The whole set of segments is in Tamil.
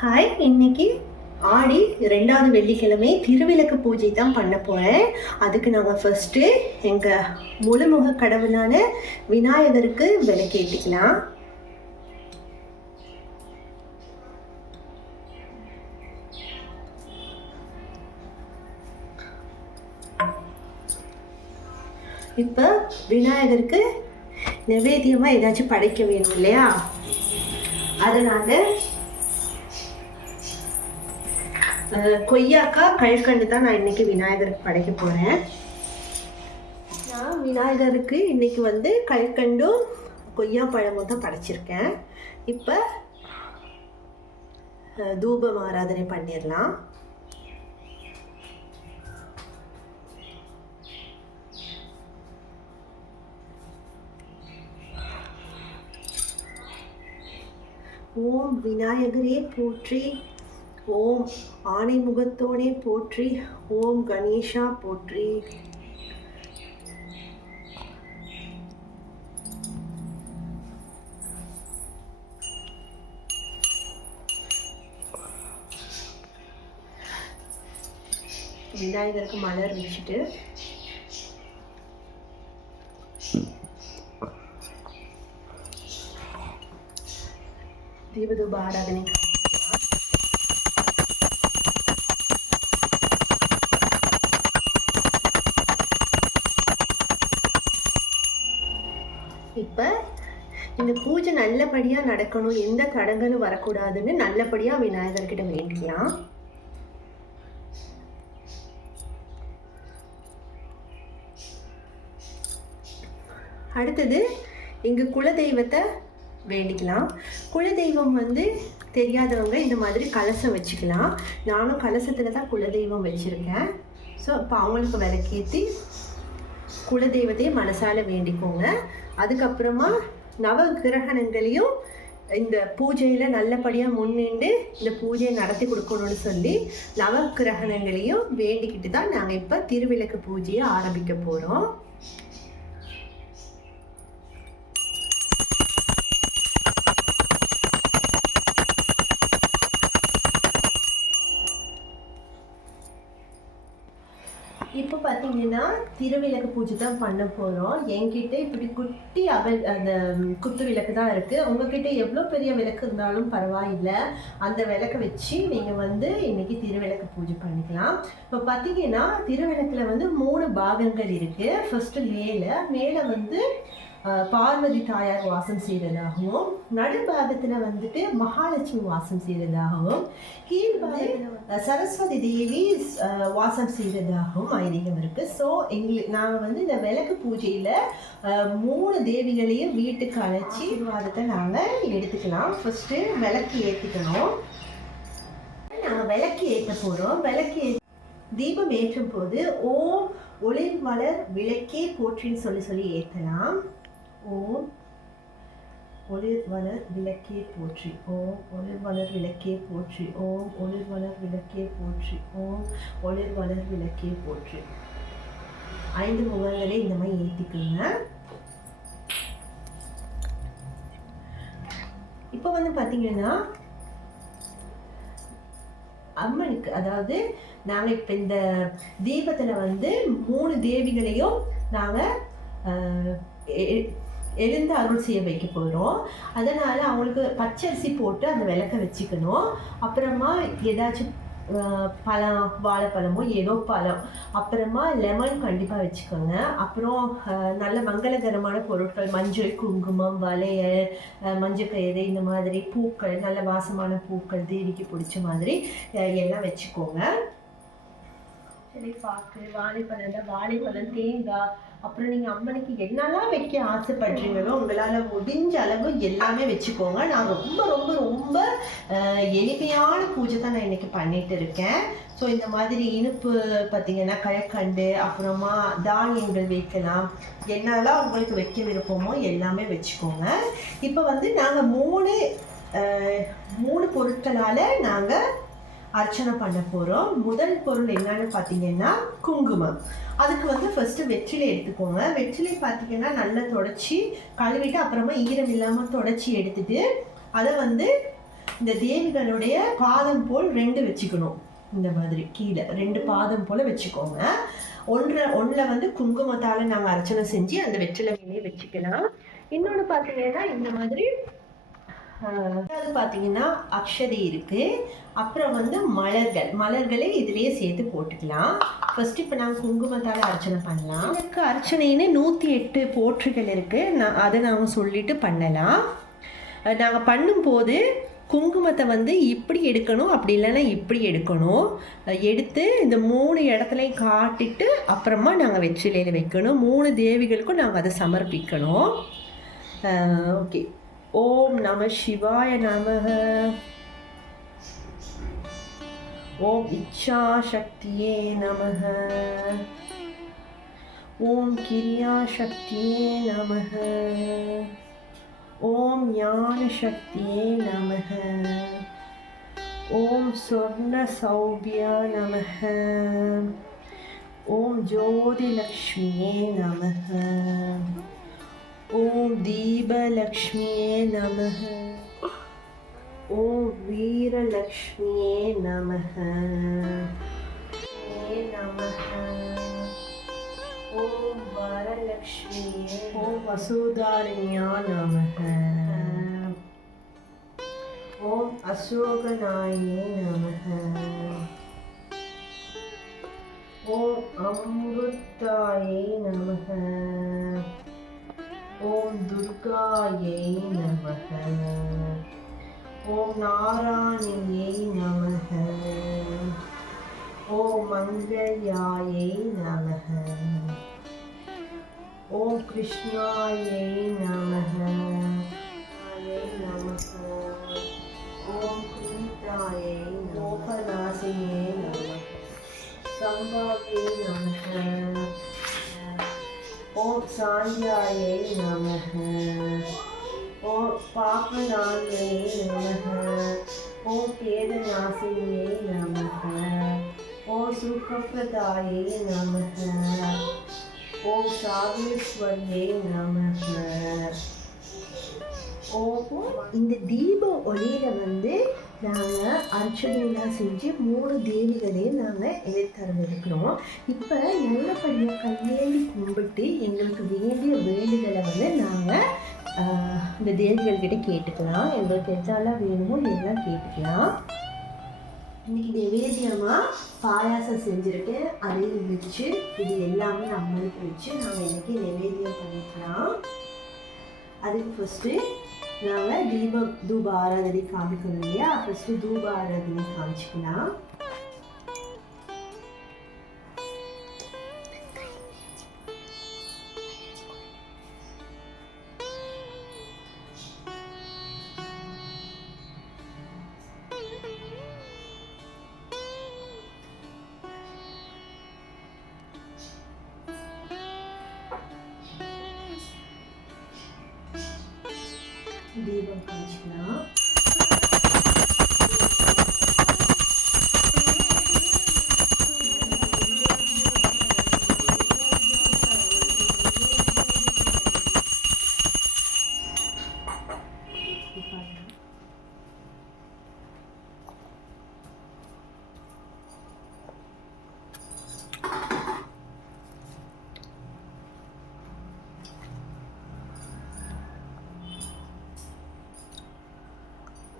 ஹாய், இன்னைக்கு ஆடி 2வது வெள்ளிக்கிழமை திருவிளக்கு பூஜை தான் பண்ண போகிறேன். அதுக்கு நாங்கள் ஃபர்ஸ்ட்டு எங்கள் முழுமுக கடவுளான விநாயகருக்கு விளக்கேற்றிக்கலாம். இப்போ விநாயகருக்கு நைவேத்தியமாக ஏதாச்சும் படைக்க வேணும் இல்லையா? அதனால் கொய்யாக்காய் கல்கண்டு தான் நான் இன்னைக்கு விநாயகருக்கு படைக்க போகிறேன். நான் விநாயகருக்கு இன்னைக்கு கல்கண்டும் கொய்யா பழமும் தான் படைச்சிருக்கேன். இப்போ தூபம் ஆராதனை பண்ணிடலாம். ஓம் விநாயகரே போற்றி, ஓம் ஆனை முகத்தோனே போற்றி, ஓம் கணேஷா போற்றி. விநாயகருக்கு மலர் வச்சுட்டு தீபதூப ஆராதனை. இப்போ இந்த பூஜை நல்லபடியாக நடக்கணும், எந்த தடங்களும் வரக்கூடாதுன்னு நல்லபடியாக விநாயகர்கிட்ட வேண்டிக்கலாம். அடுத்தது எங்கள் குலதெய்வத்தை வேண்டிக்கலாம். குலதெய்வம் தெரியாதவங்க இந்த மாதிரி கலசம் வச்சுக்கலாம். நானும் கலசத்தில் தான் குலதெய்வம் வச்சுருக்கேன். ஸோ இப்போ அவங்களுக்கு விளக்கேற்றி குலதெய்வத்தையே மனசால வேண்டிக்கோங்க. அதுக்கப்புறமா நவ கிரகணங்களையும் இந்த பூஜையில் நல்லபடியாக முன்னின்று இந்த பூஜையை நடத்தி கொடுக்கணும்னு சொல்லி நவ கிரகணங்களையும் வேண்டிக்கிட்டு தான் நாங்கள் இப்போ திருவிளக்கு பூஜையை ஆரம்பிக்க போகிறோம். இப்போ பார்த்தீங்கன்னா திருவிளக்கு பூஜை தான் பண்ண போகிறோம். என்கிட்ட இப்படி குட்டி அந்த குத்து விளக்கு தான் இருக்குது. உங்ககிட்ட எவ்வளோ பெரிய விளக்கு இருந்தாலும் பரவாயில்லை, அந்த விளக்கை வச்சு நீங்கள் இன்னைக்கு திருவிளக்கு பூஜை பண்ணிக்கலாம். இப்போ பார்த்தீங்கன்னா திருவிளக்கில் 3 பாகங்கள் இருக்குது. ஃபர்ஸ்ட்டு மேலே பார்வதி தாயார் வாசம் செய்கிறதாகவும், நடுபாகத்தில் மகாலட்சுமி வாசம் செய்கிறதாகவும், கீழ்பாகத்தில் சரஸ்வதி தேவி வாசம் செய்கிறதாகவும் ஐதீகம் இருக்குது. ஸோ நாங்கள் இந்த விளக்கு பூஜையில் 3 தேவிகளையும் வீட்டுக்கு அழைச்சி வாதத்தை நாங்கள் எடுத்துக்கலாம். ஃபர்ஸ்ட்டு விளக்கு ஏற்றிக்கணும். நாங்கள் விளக்கு ஏற்ற போகிறோம். விளக்கு தீபம் ஏற்றும் போது ஓம் ஒளிர் மலர் விளக்கே போற்றின்னு சொல்லி ஏற்றலாம். ஓம் ஒளிர் மலர் விளக்கே போற்றி, ஓம் ஒளிர் மலர் விளக்கே போற்றி, ஓம் ஒளிர் மலர் விளக்கே போற்றி, ஓம் ஒளிர் மலர் விளக்கே போற்றி. 5 முகங்களே இந்த மாதிரி ஏற்றிக்குங்க. இப்போ பார்த்தீங்கன்னா அம்மனுக்கு, அதாவது நாங்கள் இப்போ இந்த தீபத்தில் 3 தேவிகளையும் நாங்கள் எழுந்து அருள் செய்ய வைக்க போகிறோம். அதனால் அவங்களுக்கு பச்சரிசி போட்டு அந்த விளக்க வச்சுக்கணும். அப்புறமா ஏதாச்சும் பழம், வாழைப்பழமோ ஏதோ பழம், அப்புறமா லெமன் கண்டிப்பாக வச்சுக்கோங்க. அப்புறம் நல்ல மங்களகரமான பொருட்கள், மஞ்சள், குங்குமம், வளையல், மஞ்சள் கயிறு, இந்த மாதிரி பூக்கள், நல்ல வாசமான பூக்கள், தேவிக்கு பிடிச்ச மாதிரி எல்லாம் வச்சுக்கோங்க. பாக்கு, வாழைப்பழம், தேங்காய், அப்புறம் நீங்கள் அம்மனுக்கு என்னெல்லாம் வைக்க ஆசைப்படுறீங்களோ உங்களால் முடிஞ்ச அளவு எல்லாமே வச்சுக்கோங்க. நான் ரொம்ப ரொம்ப ரொம்ப எளிமையான பூஜை தான் நான் இன்னைக்கு பண்ணிட்டு இருக்கேன். ஸோ இந்த மாதிரி இனிப்பு பார்த்தீங்கன்னா கல்கண்டு, அப்புறமா தானியங்கள் வைக்கலாம். என்னெல்லாம் உங்களுக்கு வைக்க விருப்பமோ எல்லாமே வச்சுக்கோங்க. இப்போ நாங்கள் 3 பொருட்களால் நாங்கள் அர்ச்சனை பண்ண போகிறோம். முதல் பொருள் என்னன்னு பார்த்தீங்கன்னா குங்குமம். அதுக்கு ஃபர்ஸ்ட் வெற்றிலை எடுத்துக்கோங்க. வெற்றிலை பார்த்தீங்கன்னா நல்லா தொடச்சி கழுவிட்டு அப்புறமா ஈரம் இல்லாமல் தொடச்சி எடுத்துட்டு அதை இந்த தேவிகளுடைய பாதம் போல் 2 வச்சுக்கணும். இந்த மாதிரி கீழே 2 பாதம் போல் வச்சுக்கோங்க. ஒன்றில் வந்து குங்குமத்தால் நாங்கள் அர்ச்சனை செஞ்சு அந்த வெற்றிலை மேலே வச்சுக்கலாம். இன்னொன்று பார்த்தீங்கன்னா இந்த மாதிரி பார்த்தீங்கன்னா அக்ஷதை இருக்கு. அப்புறம் வந்து மலர்களை இதுலயே சேர்த்து போட்டுக்கலாம். ஃபர்ஸ்ட் இப்போ நாங்கள் குங்குமத்தால் அர்ச்சனை பண்ணலாம். எனக்கு அர்ச்சனைன்னு 108 போற்றுகள் இருக்கு. அதை நாங்கள் சொல்லிட்டு பண்ணலாம். நாங்கள் பண்ணும்போது குங்குமத்தை வந்து இப்படி எடுக்கணும், அப்படி இல்லைன்னா இப்படி எடுக்கணும். எடுத்து இந்த 3 இடத்துலையும் காட்டிட்டு அப்புறமா நாங்கள் வெற்றிலையில் வைக்கணும். 3 தேவிகளுக்கும் நாங்கள் அதை சமர்ப்பிக்கணும். ஓகே. ஓம் நம சிவாய நமஹ. ஓம் இச்சா சக்தியே நமஹ. ஓம் கிரியா சக்தியே நமஹ. ஓம் ஞான சக்தியே நமஹ. ஓம் சொர்ண சௌபியா நமஹ. ஓம் ஜோதிலக்ஷ்மியே நமஹ. ஓம் தீபலக்ஷ்மியே நமஹ. ஓம் வீரலக்ஷ்மியே நமஹ. நமஹ. ஓம் வரலக்ஷ்மியே. ஓம் வசுதாரண்யா நமஹ. ஓம் அசோகநாயே நமஹ. ஓம் அமிர்தாயே நமஹ. ஓம் துர்காயை நமஹ. ஓம் நாராயணியை நமஹ. ஓம் மங்கள்யாயை நமஹ. ஓம் கிருஷ்ணாயை நமஹ. ஓம் கிரீதாயை மோகநாசினியை நமஹ. சம்பாவியை நமஹ. ஓம் சாந்தியாயை நமஹ. ஓம் பாபநாசையை நமஹ. ஓம் கேதநாசினியை நமஹ. ஓம் சுகப்பிரதாயை நமஹ. ஓம் சாகேஸ்வரியை நமஹ. இந்த தீப ஒளியில வந்து நாங்கள் அர்ச்சனையெல்லாம் செஞ்சு 3 தேவிகளையும் நாங்கள் எடுக்கிறோம். இப்போ நல்லபடியாக கையேந்தி கும்பிட்டு எங்களுக்கு வேண்டிய வேண்டுதலை வந்து நாங்கள் இந்த தேவிகள்கிட்ட கேட்டுக்கலாம். எங்களுக்கு எதெல்லாம் வேணுமோ எல்லாம் கேட்டுக்கலாம். இன்னைக்கு நிவேதியமாக பாயாசம் செஞ்சுருக்கேன். அதையும் வச்சு இது எல்லாமே நம்மளுக்கு வச்சு நாங்கள் இன்னைக்கு நிவேதியம் பண்ணிக்கலாம். அதுக்கு ஃபஸ்ட்டு நாங்கள் தூப ஆராதனை காமிக்கணும் இல்லையா? ஃபஸ்ட்டு தூப ஆராதனை காமிச்சிக்கலாம். தீபம் காமிச்சிக்கலாம்.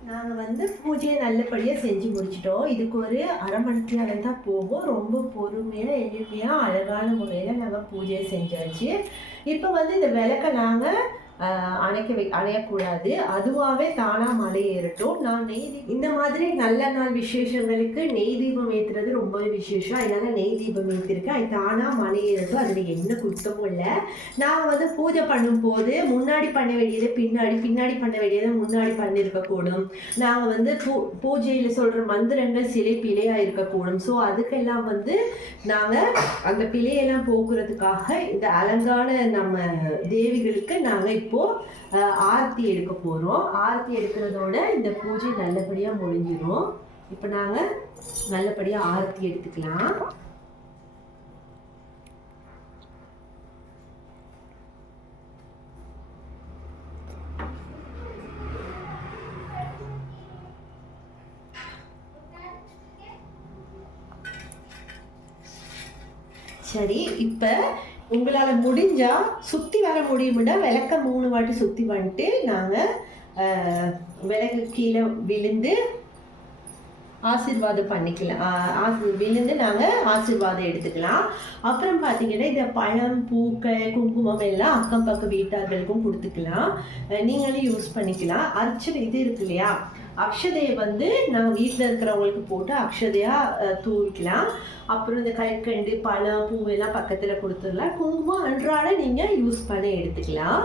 நாங்கள் வந்து பூஜையை நல்லபடியாக செஞ்சு முடிச்சிட்டோம். இதுக்கு ஒரு அரை மணி நேரம் தான் போகும். ரொம்ப பொறுமையாக எளிமையாக அழகான முறையில் நாங்கள் பூஜையை செஞ்சாச்சு. இப்போ வந்து இந்த விளக்கை நாங்கள் அணையக்கூடாது. அதுவாகவே தானாக மலை ஏறட்டும். நான் இந்த மாதிரி நல்ல நாள் விசேஷங்களுக்கு நெய் தீபம் ஏற்றுறது ரொம்பவே விசேஷம். அதனால நெய் தீபம் ஏற்றிருக்கேன். அது தானாக மலை ஏறட்டும். அதில் என்ன குத்தமும் இல்லை. நாங்கள் வந்து பூஜை பண்ணும்போது முன்னாடி பண்ண வேண்டியதை பின்னாடி பண்ண வேண்டியதை முன்னாடி பண்ணியிருக்கக்கூடும். நாங்கள் வந்து பூஜையில் சொல்கிற மந்திரங்கள் சிலை பிழையாக இருக்கக்கூடும். ஸோ அதுக்கெல்லாம் வந்து நாங்கள் அந்த பிழையெல்லாம் போக்குறதுக்காக இந்த அலங்கான நம்ம தேவிகளுக்கு நாங்கள் இப்போது ஆரத்தி எடுக்க போகிறோம். ஆரத்தி எடுக்கிறதோட இந்த பூஜை நல்லபடியாக முடிஞ்சிடும். இப்போ நாங்கள் நல்லபடியாக ஆரத்தி எடுத்துக்கலாம். சரி, இப்போ உங்களால் முடிஞ்சால் சுற்றி வர முடியும்னா விளக்க 3 வாட்டி சுற்றி வந்துட்டு நாங்கள் விளக்கு கீழே விழுந்து ஆசீர்வாதம் பண்ணிக்கலாம். விழுந்து நாங்கள் ஆசீர்வாதம் எடுத்துக்கலாம். அப்புறம் பார்த்தீங்கன்னா இந்த பழம், பூக்கள், குங்குமம் எல்லாம் அக்கம் பக்கம் வீட்டார்களுக்கும் கொடுத்துக்கலாம். நீங்களும் யூஸ் பண்ணிக்கலாம். அர்ச்சனை இது இருக்கு இல்லையா, அக்ஷதையை வந்து நாங்கள் வீட்டில் இருக்கிறவங்களுக்கு போட்டு அக்ஷதையாக தூவிக்கலாம். அப்புறம் இந்த கற்கண்டு, பழம், பூவெல்லாம் பக்கத்தில் கொடுத்துடலாம். குங்குமம் அன்றாட நீங்கள் யூஸ் பண்ண எடுத்துக்கலாம்.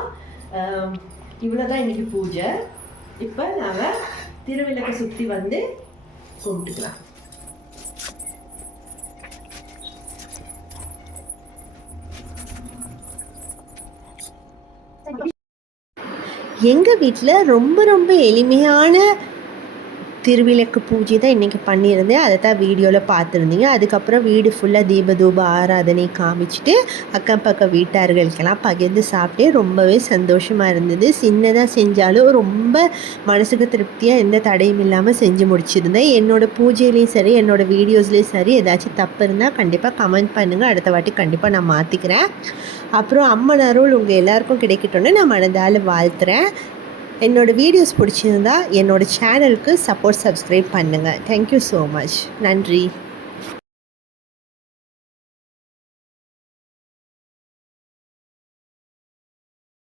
இவ்வளோதான் இன்றைக்கி பூஜை. இப்போ நாங்கள் திருவிளக்கை சுற்றி வந்து கும்பிட்டுக்கலாம். எங்கள் வீட்டில் ரொம்ப ரொம்ப எளிமையான திருவிளக்கு பூஜை தான் இன்றைக்கி பண்ணியிருந்தேன். அதை தான் வீடியோவில் பார்த்துருந்தீங்க. அதுக்கப்புறம் வீடு ஃபுல்லாக தீபதூப ஆராதனை காமிச்சிட்டு அக்கம் பக்கம் வீட்டார்களுக்கெல்லாம் பகிர்ந்து சாப்பிட்டே ரொம்பவே சந்தோஷமாக இருந்தது. சின்னதாக செஞ்சாலும் ரொம்ப மனசுக்கு திருப்தியாக எந்த தடையும் இல்லாமல் செஞ்சு முடிச்சிருந்தேன். என்னோடய பூஜையிலையும் சரி, என்னோடய வீடியோஸ்லேயும் சரி ஏதாச்சும் தப்பு இருந்தால் கண்டிப்பாக கமெண்ட் பண்ணுங்கள். அடுத்த வாட்டி கண்டிப்பாக நான் மாற்றிக்கிறேன். அப்புறம் அம்மன் அருள் உங்கள் எல்லாருக்கும் கிடைக்கட்டும்னு நான் மனதால் வாழ்த்துறேன். என்னோடய வீடியோஸ் பிடிச்சிருந்தா என்னோடய சேனலுக்கு சப்ஸ்கிரைப் பண்ணுங்கள். Thank you so much. நன்றி.